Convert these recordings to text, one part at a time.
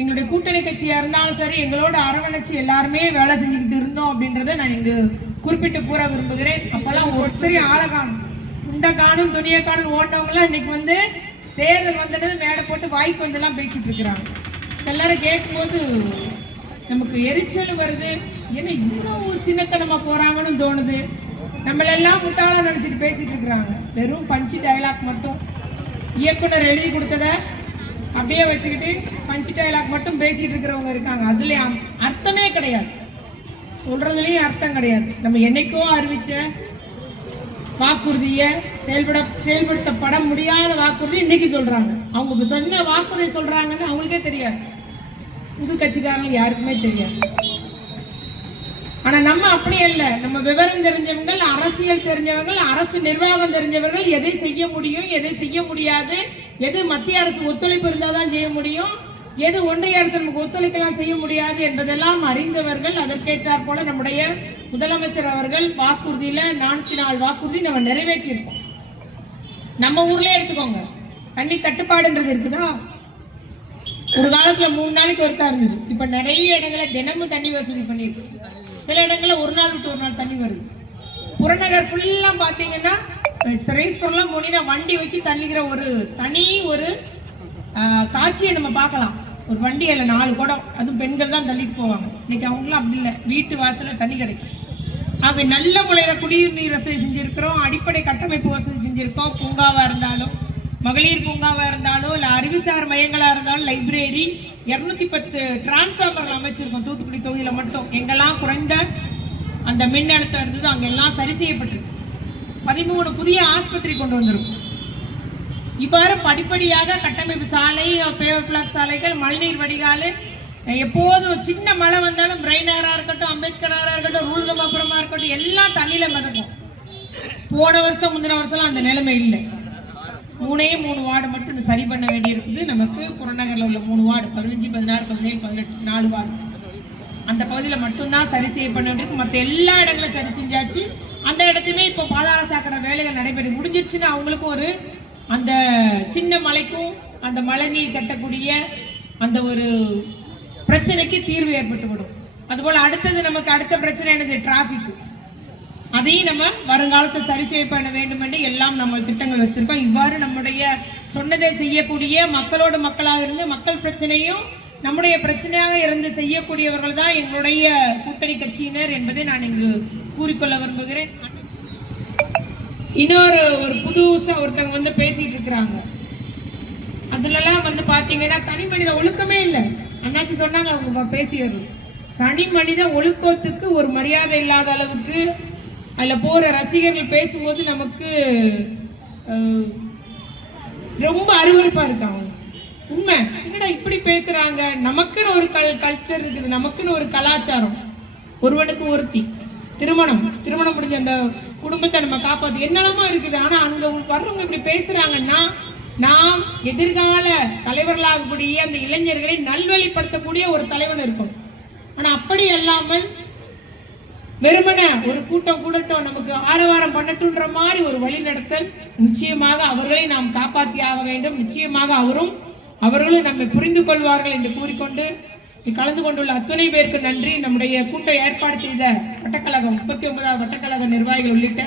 எங்களுடைய கூட்டணி கட்சியா இருந்தாலும் சரி எங்களோட அரவணைச்சு எல்லாருமே வேலை செஞ்சுக்கிட்டு இருந்தோம் அப்படின்றத நான் இங்கு குறிப்பிட்டு கூற விரும்புகிறேன். அப்பெல்லாம் ஒருத்தரையும் ஆளை காணும், துண்டை காணும், துணியை காணும் ஓடினவங்களாம் இன்னைக்கு வந்து தேர்தல் வந்தது மேடை போட்டு வாய்க்கு வந்தெல்லாம் பேசிட்டு இருக்கிறாங்க. எல்லாரும் கேட்கும்போது நமக்கு எரிச்சல் வருது. ஏன்னா இவ்வளவு சின்னத்தனமா போறாங்கன்னு தோணுது. நம்மளெல்லாம் முட்டாள நினைச்சிட்டு பேசிட்டு இருக்கிறாங்க. வெறும் பஞ்சு டைலாக் மட்டும் இயக்குனர் எழுதி கொடுத்தத அப்படியே வச்சுக்கிட்டு பஞ்சு டைலாக் மட்டும் பேசிட்டு இருக்கிறவங்க இருக்காங்க. அதுல அர்த்தமே கிடையாது, சொல்றதுலயும் அர்த்தம் கிடையாது. நம்ம என்னைக்கோ அறிவிச்ச வாக்குறுதியை செயல்படுத்தப்பட முடியாத வாக்குறுதி இன்னைக்கு சொல்றாங்க. அவங்க சொன்ன வாக்குறுதி சொல்றாங்கன்னு அவங்களுக்கே தெரியாது, புது கட்சிக்காரங்க யாருக்குமே தெரியாது. ஆனா நம்ம அப்படி அல்ல. நம்ம விவரம் தெரிஞ்சவங்க, அரசியல் தெரிஞ்சவர்கள், அரசு நிர்வாகம் தெரிஞ்சவர்கள், எதை செய்ய முடியும், எதை செய்ய முடியாது, எது மத்திய அரசு ஒத்துழைப்பு இருந்தாதான் செய்ய முடியும், எது ஒன்றிய அரசு நமக்கு ஒத்துழைக்கலாம் செய்ய முடியாது என்பதெல்லாம் அறிந்தவர்கள். அதற்கேற்றாற் போல நம்முடைய முதலமைச்சர் அவர்கள் வாக்குறுதியில 4 வாக்குறுதி நம்ம நிறைவேற்றியிருக்கோம். நம்ம ஊர்ல எடுத்துக்கோங்க, தண்ணி தட்டுப்பாடுன்றது இருக்குதா? ஒரு காலத்துல 3 நாளைக்கு ஒருக்கா இருந்தது. இப்ப நிறைய இடங்களை தினமும் தண்ணி வசதி பண்ணிருக்கு. சில இடங்கள்ல ஒரு நாள் விட்டு ஒரு நாள் தண்ணி வருது. புறநகர் ஃபுல்லா பாத்தீங்கன்னா ரேஸ்புரம்லாம் போனீங்கன்னா வண்டி வச்சு தள்ளிக்கிற ஒரு தனி ஒரு காட்சியை நம்ம பார்க்கலாம். ஒரு வண்டி அல்ல 4 குடம், அதுவும் பெண்கள் தான் தள்ளிட்டு போவாங்க. இன்னைக்கு அவங்களாம் அப்படி இல்லை, வீட்டு வாசல்ல தண்ணி கிடைக்கும். ஆக நல்ல முறையில குடிநீர் வசதி செஞ்சிருக்கிறோம், அடிப்படை கட்டமைப்பு வசதி செஞ்சிருக்கோம். பூங்காவா இருந்தாலும், மகளிர் பூங்காவா இருந்தாலும், இல்ல அறிவுசார் மையங்களா இருந்தாலும், லைப்ரரி 210 டிரான்ஸ்பார்மர்கள் அமைச்சிருக்கோம். தூத்துக்குடி தொகுதியில மட்டும் எங்கெல்லாம் குறைந்த அந்த மின் அழுத்தம் இருந்தது அங்கெல்லாம் சரி செய்யப்பட்டிருக்கு. 13 புதிய ஆஸ்பத்திரி கொண்டு வந்திருக்கும். இவ்வாறு படிப்படியாக கட்டமைப்பு சாலை, பேவர் பிளாக் சாலைகள், மழைநீர் வடிகால், எப்போதும் சின்ன மழை வந்தாலும் பிரைனரா இருக்கட்டும், அம்பேத்கரா இருக்கட்டும், ரூல்கமாபுரமா இருக்கட்டும், எல்லாம் தண்ணியில மிதக்கும். போன வருஷம் முந்தின வருஷம் அந்த நிலைமை இல்லை. 3 வார்டு மட்டும் சரி பண்ண வேண்டி இருக்குது. நமக்கு புறநகர்ல உள்ள 3 வார்டு 15, 16, 17, 18 4 வார்டு அந்த பகுதியில மட்டும்தான் சரி செய்ய பண்ண வேண்டியிருக்கு. மற்ற எல்லா இடங்களும் சரி செஞ்சாச்சு. அந்த இடத்தையுமே இப்போ பாதாள சாக்கடை வேலைகள் நடைபெற்று முடிஞ்சிருச்சுன்னா அவங்களுக்கும் ஒரு அந்த சின்ன மலைக்கும் அந்த மழை நீர் கட்டக்கூடிய அந்த ஒரு பிரச்சனைக்கு தீர்வு ஏற்பட்டுவிடும். அதுபோல அடுத்தது நமக்கு அடுத்த பிரச்சனை என்னது? டிராபிக். அதையும் நம்ம வருங்காலத்தை சரி செய்ய பண்ண வேண்டும் என்று எல்லாம் நம்ம திட்டங்கள் வச்சிருக்கோம். இவ்வாறு நம்முடைய சொன்னதை செய்யக்கூடிய மக்களோடு மக்களாக இருந்து மக்கள் பிரச்சனையும் நம்முடைய பிரச்சனையாக இருந்து செய்யக்கூடியவர்கள் தான் எங்களுடைய கூட்டணி கட்சியினர் என்பதை நான் இங்கு கூறிக்கொள்ள விரும்புகிறேன். இன்னொரு புதுசா ஒருத்தவங்க வந்து பேசிட்டு இருக்கிறாங்க. அதுலலாம் வந்து பாத்தீங்கன்னா தனி மனித ஒழுக்கமே இல்லை. அண்ணாச்சி சொன்னாங்க, அவங்க பேசியது தனி மனித ஒழுக்கத்துக்கு ஒரு மரியாதை இல்லாத அளவுக்கு அதுல போற ரசிகர்கள் பேசும்போது நமக்கு ரொம்ப அருவருப்பா இருக்காங்க. உண்மை என்னடா இப்படி பேசுறாங்க? நமக்குன்னு ஒரு கல்ச்சர் இருக்குது, நமக்குன்னு ஒரு கலாச்சாரம். ஒருவனுக்கு ஒருத்தி திருமணம் முடிஞ்ச அந்த குடும்பத்தை நம்ம காப்பாத்து என்னெல்லாமா இருக்குது. ஆனா அங்க வர்றவங்க இப்படி பேசுறாங்கன்னா நாம் எதிர்கால தலைவர்களாகக்கூடிய அந்த இளைஞர்களை நல்வழிப்படுத்தக்கூடிய ஒரு தலைவன் இருக்கும். ஆனா அப்படி அல்லாமல் வெறுமன ஒரு கூட்டம் கூடட்டும் நமக்கு ஆரவாரம் பண்ணட்டுன்ற மாதிரி ஒரு வழி நடத்தல், நிச்சயமாக அவர்களை நாம் காப்பாற்றி ஆக வேண்டும். நிச்சயமாக அவர்களும் நம்மை புரிந்து கொள்வார்கள் என்று கூறிக்கொண்டு கலந்து கொண்டுள்ள அத்தனை பேருக்கு நன்றி. நம்முடைய கூட்டம் ஏற்பாடு செய்த வட்டக்கழகம் 39வது வட்டக்கழக நிர்வாகிகள் உள்ளிட்ட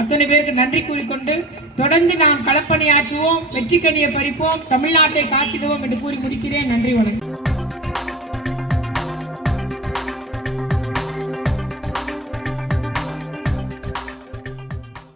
அத்தனை பேருக்கு நன்றி கூறிக்கொண்டு தொடர்ந்து நாம் களப்பணியாற்றுவோம், வெற்றி கனியை பறிப்போம், தமிழ்நாட்டை காத்திடுவோம் என்று கூறி முடிக்கிறேன். நன்றி, வணக்கம்.